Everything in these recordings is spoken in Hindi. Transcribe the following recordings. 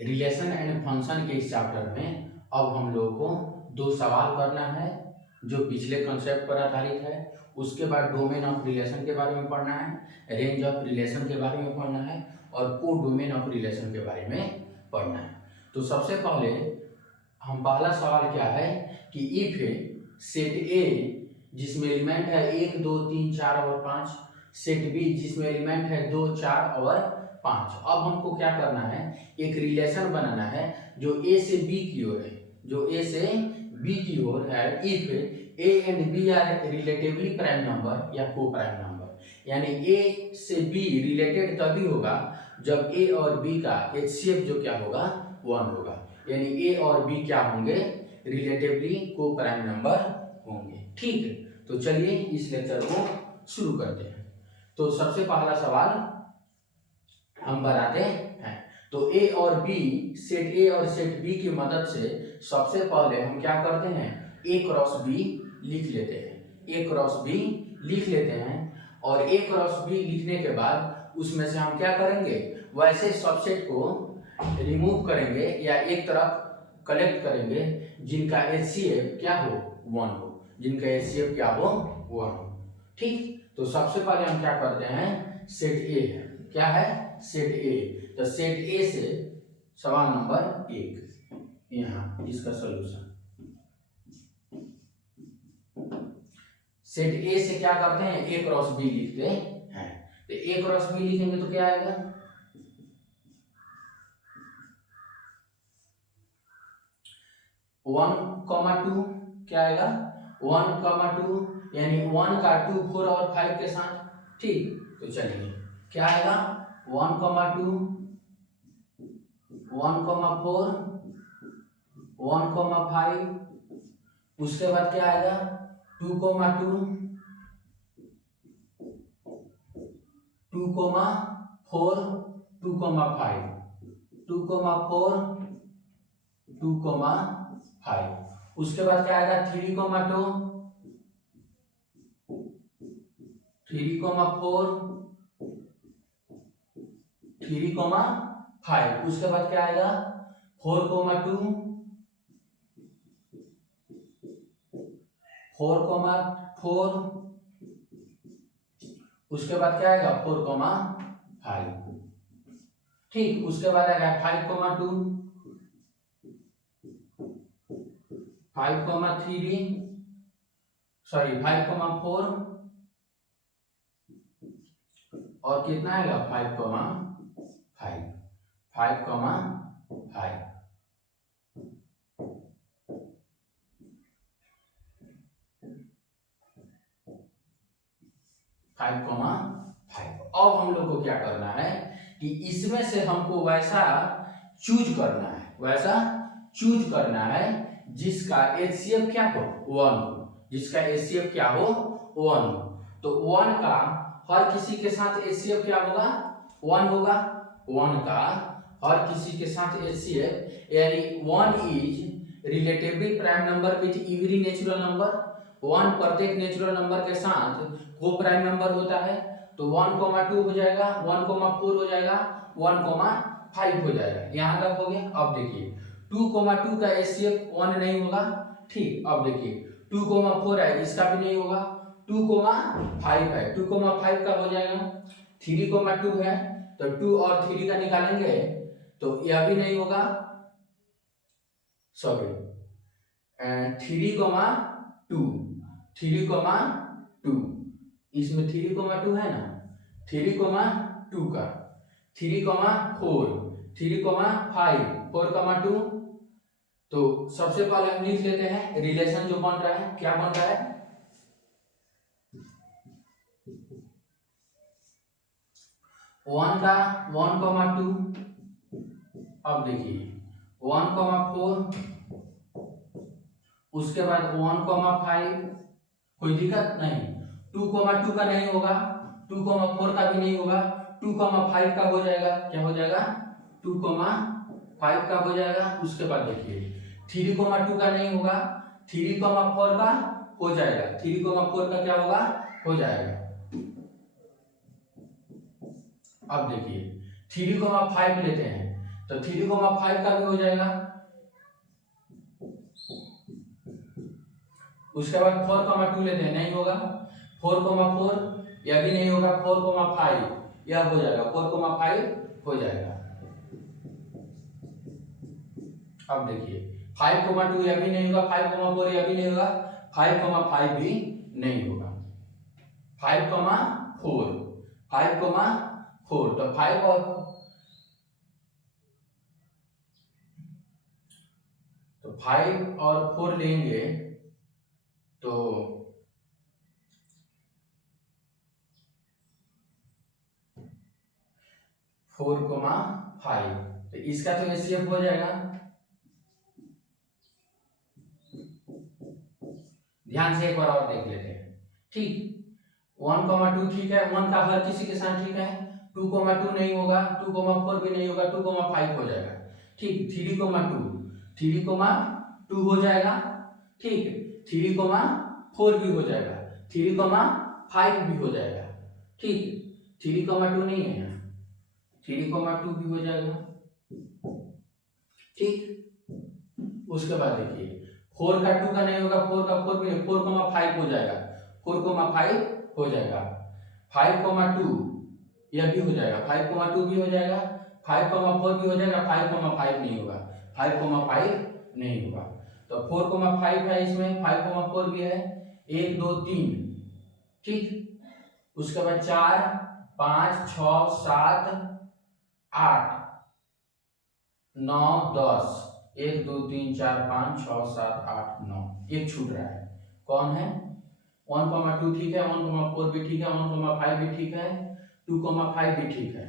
रिलेशन एंड फंक्शन के इस चैप्टर में अब हम लोगों को दो सवाल करना है जो पिछले कंसेप्ट पर आधारित है। उसके बाद डोमेन ऑफ रिलेशन के बारे में पढ़ना है, रेंज ऑफ रिलेशन के बारे में पढ़ना है और को डोमेन ऑफ रिलेशन के बारे में पढ़ना है। तो सबसे पहले हम पहला सवाल क्या है कि इफ सेट ए जिसमें एलिमेंट है 1 2 3 4 और 5, सेट बी जिसमें एलिमेंट है 2 4 और 5। अब हमको क्या करना है, एक रिलेशन बनाना है जो ए से बी की ओर है, जो ए से बी की ओर है। If A and B are relatively prime number या को प्राइम नंबर, यानी ए से बी रिलेटेड तभी होगा जब ए और बी का एचसीएफ जो क्या होगा 1 होगा, यानी ए और बी क्या होंगे, रिलेटिवली को प्राइम नंबर होंगे। ठीक है, तो चलिए इस लेक्चर को शुरू करते हैं। तो सबसे पहला सवाल हम बनाते हैं। तो ए और बी, सेट ए और सेट बी की मदद से सबसे पहले हम क्या करते हैं, ए क्रॉस बी लिख लेते हैं। ए क्रॉस बी लिख लेते हैं और ए क्रॉस बी लिखने के बाद उसमें से हम क्या करेंगे, वैसे सबसेट को रिमूव करेंगे या एक तरफ कलेक्ट करेंगे जिनका एचसीएफ क्या हो 1 हो, जिनका एचसीएफ क्या हो 1 हो। ठीक, तो सबसे पहले हम क्या करते हैं, सेट ए है, क्या है, सेट ए। तो सेट ए से सवाल नंबर 1 यहाँ इसका सॉल्यूशन। सेट ए से क्या करते हैं, ए क्रॉस बी लिखते हैं। तो ए क्रॉस बी लिखेंगे तो क्या आएगा, 1,2 क्या आएगा, 1,2 यानी 1 का 2 4 और 5 के साथ। ठीक, तो चलिए क्या आएगा, 1,2 1,4 1,5। उसके बाद क्या आएगा 2,2 2,4 2,5 2,4 2,5। उसके बाद क्या आएगा 3,2 3,4 3,5। उसके बाद क्या आएगा 4,2 4,4। उसके बाद क्या आएगा 4,5। ठीक, उसके बाद आएगा 5,2 5,3 सॉरी 5,4 और कितना आएगा 5,5 5,5। अब हम लोग को क्या करना है कि इसमें से हमको वैसा चूज करना है, वैसा चूज करना है जिसका एचसीएफ क्या हो 1 हो, जिसका एचसीएफ क्या हो 1 हो। तो 1 का हर किसी के साथ एचसीएफ क्या होगा 1 होगा, 1 का हर किसी के साथ एचसीएफ यानी 1 is relatively prime number with every natural number. 1 प्रत्येक नेचुरल नंबर के साथ को प्राइम नंबर होता है। तो 1,2 हो जाएगा, 1,4 हो जाएगा, 1,5 हो जाएगा। यहाँ तक हो गया। अब देखिए 2,2 का एचसीएफ 1 नहीं होगा। ठीक, अब देखिए 2,4 है, इसका भी नहीं होगा। 2,5 है, 2,5 का हो जाएगा। 3,2 है तो 2 और 3 का निकालेंगे तो यह भी नहीं होगा, सॉरी 3,2 3,2 इसमें 3,2 है ना, 3,2 का 3,4 3,5 4,2। तो सबसे पहले हम लिख लेते हैं रिलेशन जो बन रहा है, क्या बन रहा है 1 का 1,2। अब देखिए 1,4 उसके बाद 1,5, कोई दिक्कत नहीं। 2,2 का नहीं होगा, 2,4 का भी नहीं होगा, 2,5 का हो जाएगा। क्या हो जाएगा 2,5 का हो जाएगा। उसके बाद देखिए 3,2 का नहीं होगा, 3,4 का हो जाएगा। 3,4 का क्या होगा हो जाएगा। अब देखिए 3,5 लेते हैं तो 3,5 का भी हो जाएगा। उसके बाद 4,2 लेते हैं, नहीं होगा। 4,4 यह भी नहीं होगा। 4,5 यह हो जाएगा, 4,5 हो जाएगा। अब देखिए 5,2 यह भी नहीं होगा, 5,4 यह भी नहीं होगा, 5,5 भी नहीं होगा। 5,4 5,4 तो 5 और 4 लेंगे तो 4,5 तो इसका तो एचसीएफ हो जाएगा। ध्यान से एक बार और देख लेते हैं। ठीक, 1,2 ठीक है, 1 का हर किसी के साथ ठीक है। 2,2 नहीं होगा, 2,4 भी नहीं होगा, 2,5 हो जाएगा। ठीक, 3,2 हो जाएगा। ठीक, 3,4 भी हो जाएगा, 3,5 भी हो जाएगा। ठीक, 3,2 नहीं है यहाँ, 3,2 भी हो जाएगा। ठीक, उसके बाद देखिए 4 का 2 का नहीं होगा, 4 का 4 भी नहीं, 4,5 हो जाएगा, 4,5 हो जाएगा। 5,2 यह भी हो जाएगा, 5,2 भी हो जाएगा, 5,4 भी हो जाएगा, 5,5 नहीं होगा, 5,5 नहीं होगा। तो 4,5 है इसमें, 5,4 भी है, 1 2 3। ठीक, उसके बाद 4 5 6 7 8 9 10, 1 2 3 4 5 6 7 8 9, एक छूट रहा है, कौन है? 1,2 ठीक है, 1,4 भी ठीक है, 1,5 भी ठीक है, 2,5 भी ठीक है,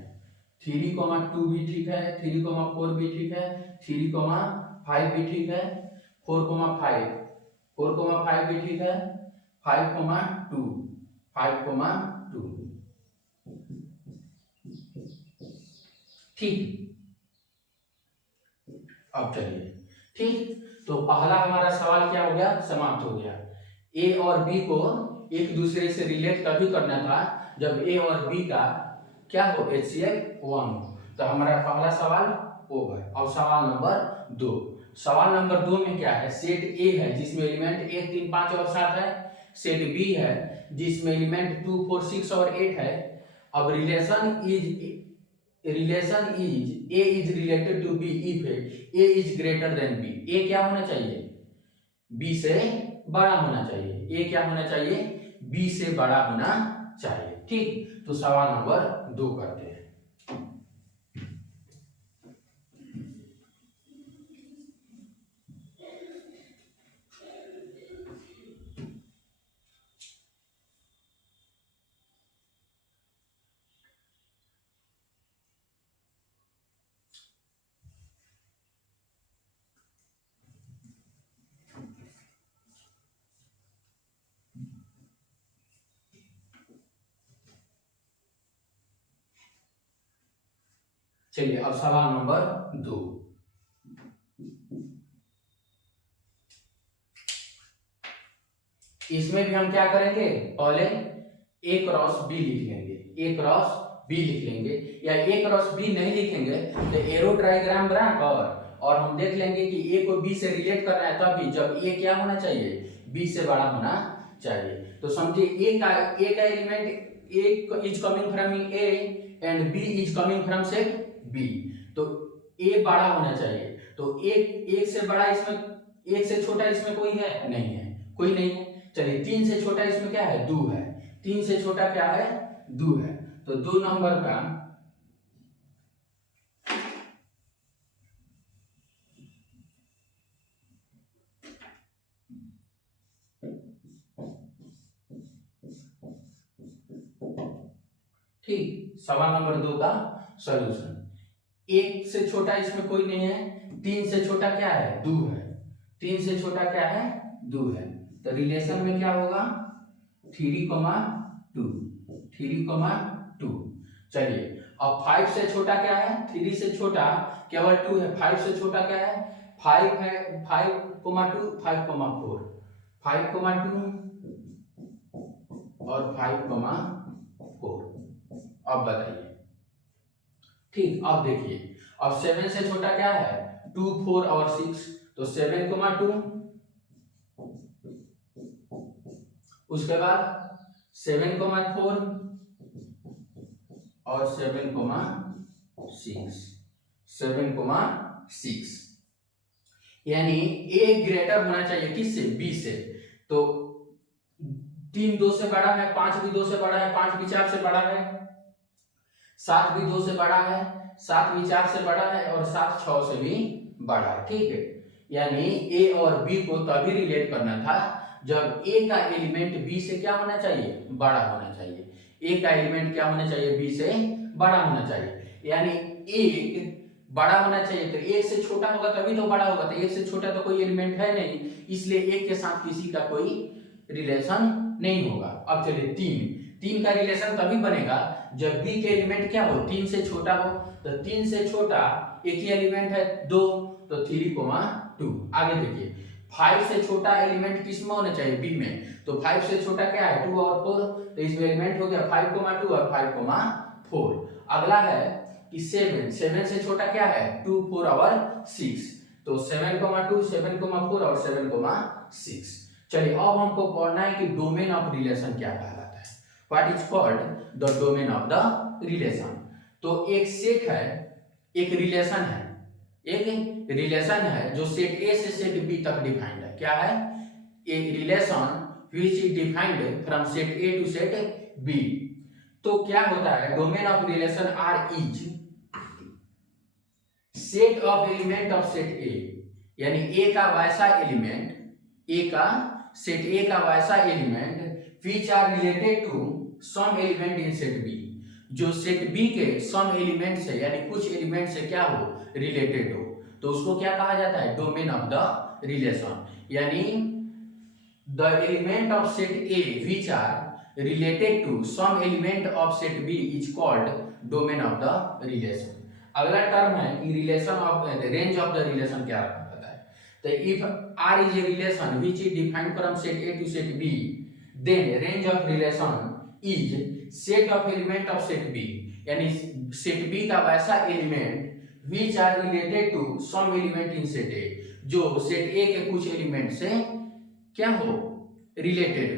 3,2 भी ठीक है, 3,4 भी ठीक है, 3,5 भी ठीक है, 4,5 भी ठीक है, 5,2 ठीक। अब चलिए, ठीक, तो पहला हमारा सवाल क्या हो गया, समाप्त हो गया। ए और बी को एक दूसरे से रिलेट तभी करना था जब ए और बी का क्या हो, HCl 1 हो। तो हमारा पहला सवाल ओवर। अब सवाल नंबर 2। सवाल नंबर 2 में क्या है, सेट ए है जिसमें एलिमेंट 1 3 5 और 7 है, सेट बी है जिसमें एलिमेंट 2 4 6 और 8 है। अब relation is A is related to B if A is greater than B। A क्या होना चाहिए, B से बड़ा होना चाहिए। A क्या होना चाहिए, B से बड़ा होना चाहिए। ठीक, तो सवाल नंबर 2 करते हैं। चलिए अब सवाल नंबर 2। इसमें भी हम क्या करेंगे, पहले A क्रॉस B लिख लेंगे, A क्रॉस B लिख लेंगे, या A क्रॉस B नहीं लिखेंगे तो एरो डायग्राम बनाकर और हम देख लेंगे कि A को B से रिलेट करना है तभी जब A क्या होना चाहिए, B से बड़ा होना चाहिए। तो समझिए A का element A is coming from A and B is coming from set B, तो A बड़ा होना चाहिए। तो एक से बड़ा इसमें, एक से छोटा इसमें कोई है नहीं है, कोई नहीं है। चलिए 3 से छोटा इसमें क्या है, 2 है, 3 से छोटा क्या है, 2 है, तो 2 नंबर का ठीक, सवाल नंबर 2 का सॉल्यूशन। 1 से छोटा इसमें कोई नहीं है, 3 से छोटा क्या है, 2 है, 3 से छोटा क्या है, 2 है, तो रिलेशन में क्या होगा, 3,2 3,2। चलिए अब 5 से छोटा क्या है, 3 से छोटा केवल 2 है, 5 से छोटा क्या है, 5 है, 5,2 5,4 5,2 और 5,4। अब बताइए ठीक, अब देखिए, अब 7 से छोटा क्या है, 2, 4 और 6, तो 7,2, उसके बाद 7,4 और 7,6, 7,6, यानी ए ग्रेटर होना चाहिए किससे, बी से। तो 3 2 से बड़ा है, 5 भी 2 से बड़ा है, 5 भी 4 से बड़ा है, 7 भी 2 से बड़ा है, 7 भी 4 से बड़ा है, और 7 6 से भी बड़ा है। ठीक है, यानी ए और बी को तभी रिलेट करना था जब ए का एलिमेंट बी से क्या होना चाहिए, बड़ा होना चाहिए। ए का एलिमेंट क्या होना चाहिए, बी से बड़ा होना चाहिए, यानी एक बड़ा होना चाहिए, तो एक से छोटा होगा तभी तो बड़ा होगा, तो एक से छोटा तो कोई एलिमेंट है नहीं, इसलिए एक के साथ किसी का कोई रिलेशन नहीं होगा। अब चलिए तीन का रिलेशन तभी बनेगा जब बी के एलिमेंट क्या हो, 3 से छोटा हो, तो 3 से छोटा एक ही एलिमेंट है 2, तो 3,2। आगे देखिए, 5 से छोटा एलिमेंट किस में होना चाहिए, बी में, तो 5 से छोटा क्या है, 2 और 4, तो इसमें एलिमेंट हो गया 5,2 और 5,4। अगला है कि 7 से छोटा क्या है, 2 4 और 6, तो 7,2 7,4 और 7,6। चलिए अब हमको पढ़ना है कि डोमेन ऑफ रिलेशन क्या कहलाता है, what is called the domain of the relation. तो एक सेट है, एक रिलेशन है, एक रिलेशन है जो सेट ए से सेट बी तक डिफाइंड है। क्या है, एक relation which is defined from set A to set B। तो क्या होता है, domain of relation R is set of element of set A, यानी ए का वैसा एलिमेंट, ए का सेट ए का वैसा element which are related to some element in set B, जो सेट बी के सम एलिमेंट से यानी कुछ एलिमेंट से क्या हो, रिलेटेड हो, तो उसको क्या कहा जाता है, डोमेन ऑफ द रिलेशन। यानी the element of set A which are related to some element of set B is called domain of the relation। अगला टर्म है कि relation of range of the relation क्या होता है, तो if R is a relation which is defined from set A to set B, then range of relation is set of element of set B, यानी सेट B का वैसा element which are related to some element in set A, जो सेट A के कुछ एलिमेंट से क्या हो, रिलेटेड हो।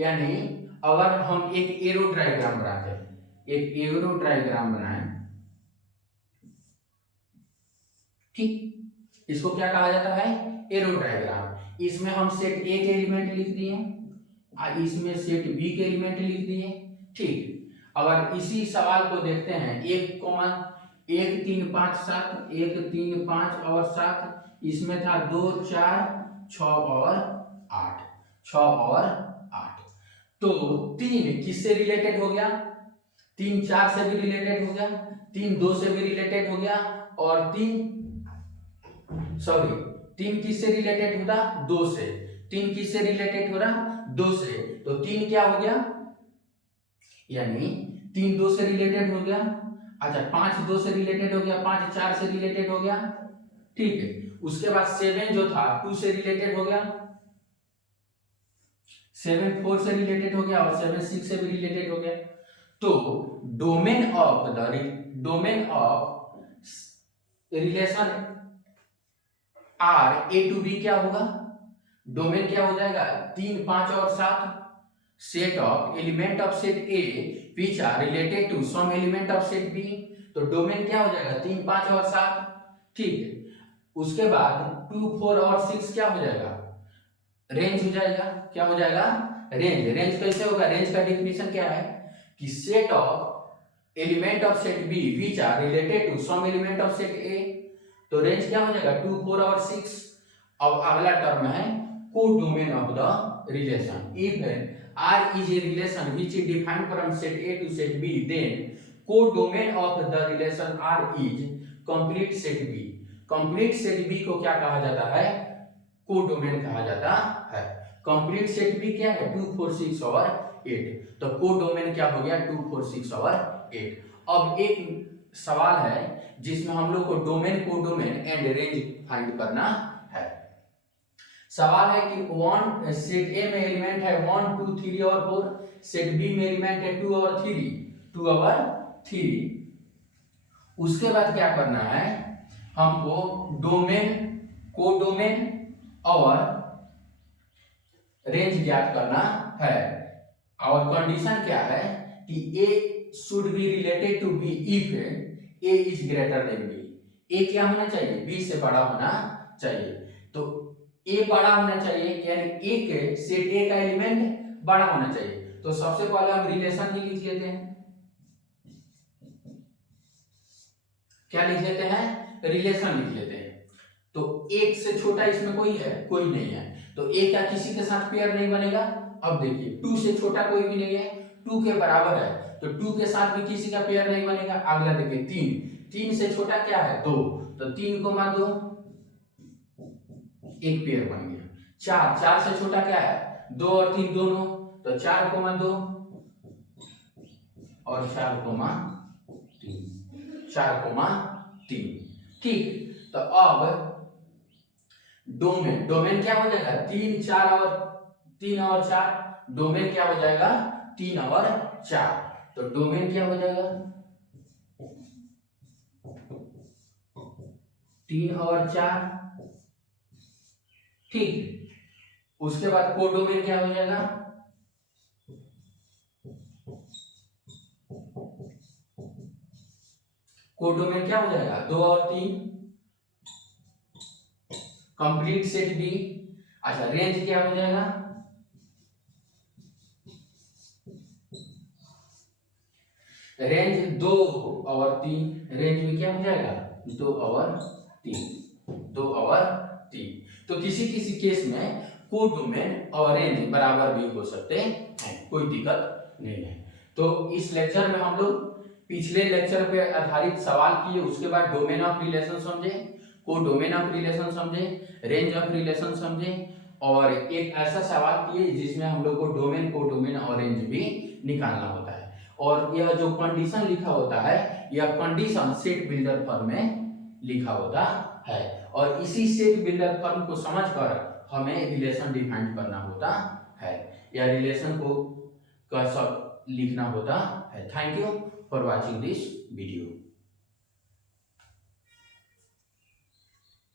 यानी अगर हम एक एरो डायग्राम बनाते हैं, एक एरो डायग्राम बनाएं, ठीक, इसको क्या कहा जाता है, एरो डायग्राम। इसमें हम सेट ए के एलिमेंट लिख दिए और इसमें सेट बी के एलिमेंट लिख दिए। ठीक, अगर इसी सवाल को देखते हैं, 1 3 5 7, 1 3 5 और 7, इसमें था 2 4 6 और 8, 6 और 8, तो 3 किससे रिलेटेड हो गया, 3 4 से भी रिलेटेड हो गया, 3 2 से भी रिलेटेड हो गया, और 3 किससे रिलेटेड होता, 2 से। 3 किससे रिलेटेड हो रहा, 2 से, तो 3 क्या हो गया, यानी 3 2 से रिलेटेड हो गया। अच्छा, 5 2 से रिलेटेड हो गया, 5 4 से रिलेटेड हो गया। ठीक है, उसके बाद 7 जो था 2 से रिलेटेड हो गया, 7 4 से रिलेटेड हो गया, और 7 6 से भी रिलेटेड हो गया। तो domain of relation R A to B क्या होगा, डोमेन क्या हो जाएगा, 3 5 और 7, set of element of set A which are related to some element of set B, तो डोमेन क्या हो जाएगा, 3 5 और 7। ठीक है, उसके बाद 2 4 और 6 क्या हो जाएगा, रेंज हो जाएगा। क्या हो जाएगा, रेंज कैसे होगा, रेंज का डेफिनेशन क्या है कि set of element of set B which are related to some element of set A, तो रेंज क्या हो जाएगा, 2 4 और 6। अब अगला टर्म है codomain of the relation. If R is a relation which is defined from set A to set B, then codomain of the relation R is complete set B। complete set B को क्या कहा जाता है, कोडोमेन कहा जाता है। कंप्लीट सेट भी क्या है, 2 4 6 और 8, तो कोडोमेन क्या हो गया, 2 4 6 और 8। अब एक सवाल है जिसमें हम लोग को domain, codomain and range find करना है। सवाल है कि सेट ए में एलिमेंट है 1 2 3 और 4, सेट बी में एलिमेंट है 2 और 3, उसके बाद क्या करना है, हमको डोमेन, कोडोमेन और रेंज ज्ञात करना है। और कंडीशन क्या है कि A should be related to B if A is greater than B. A क्या होना चाहिए, बी से बड़ा होना चाहिए। तो ए बड़ा होना चाहिए, यानी ए के सेट ए का एलिमेंट बड़ा होना चाहिए। तो सबसे पहले हम रिलेशन ही लिख लेते हैं। क्या लिख लेते हैं, रिलेशन लिख लेते हैं। तो एक से छोटा इसमें कोई है, कोई नहीं है, तो ए क्या किसी के साथ पेयर नहीं बनेगा। अब देखिए 2 से छोटा कोई भी नहीं है, 2 के बराबर है, तो 2 के साथ भी किसी का पेयर नहीं बनेगा। अगला देखिए 3 से छोटा क्या है, 2, तो 3 को मान 2, एक पेयर बन गया। 4 से छोटा क्या है, 2 और 3 दोनों, तो 4 को मान 2 और 4 को मान 3। ठीक, तो अब डोमेन, डोमेन क्या हो जाएगा, 3 और 4, डोमेन क्या हो जाएगा 3 और 4, तो डोमेन क्या हो जाएगा 3 और 4। ठीक, उसके बाद कोडोमेन क्या हो जाएगा, कोडोमेन क्या हो जाएगा 2 और 3, कंप्लीट सेट बी। अच्छा, रेंज क्या हो जाएगा, रेंज 2 और 3, रेंज में क्या हो जाएगा 2 और 3। तो किसी किसी केस में कोडोमेन और रेंज बराबर भी हो सकते हैं, कोई दिक्कत नहीं है। तो इस लेक्चर में हम लोग पिछले लेक्चर पे आधारित सवाल किए, उसके बाद डोमेन ऑफ रिलेशन समझे, कोडोमेन ऑफ रिलेशन समझे, रेंज ऑफ रिलेशन समझे, और एक ऐसा सवाल किए जिसमें हम लोग को डोमेन, कोडोमेन और रेंज भी निकालना होता है। और यह जो कंडीशन लिखा होता है, यह कंडीशन सेट बिल्डर फॉर्म में लिखा होता है, और इसी सेट बिल्डर फॉर्म को समझकर हमें रिलेशन डिफाइन करना होता है, या रिलेशन को सब लिखना होता है। Thank you for watching this video.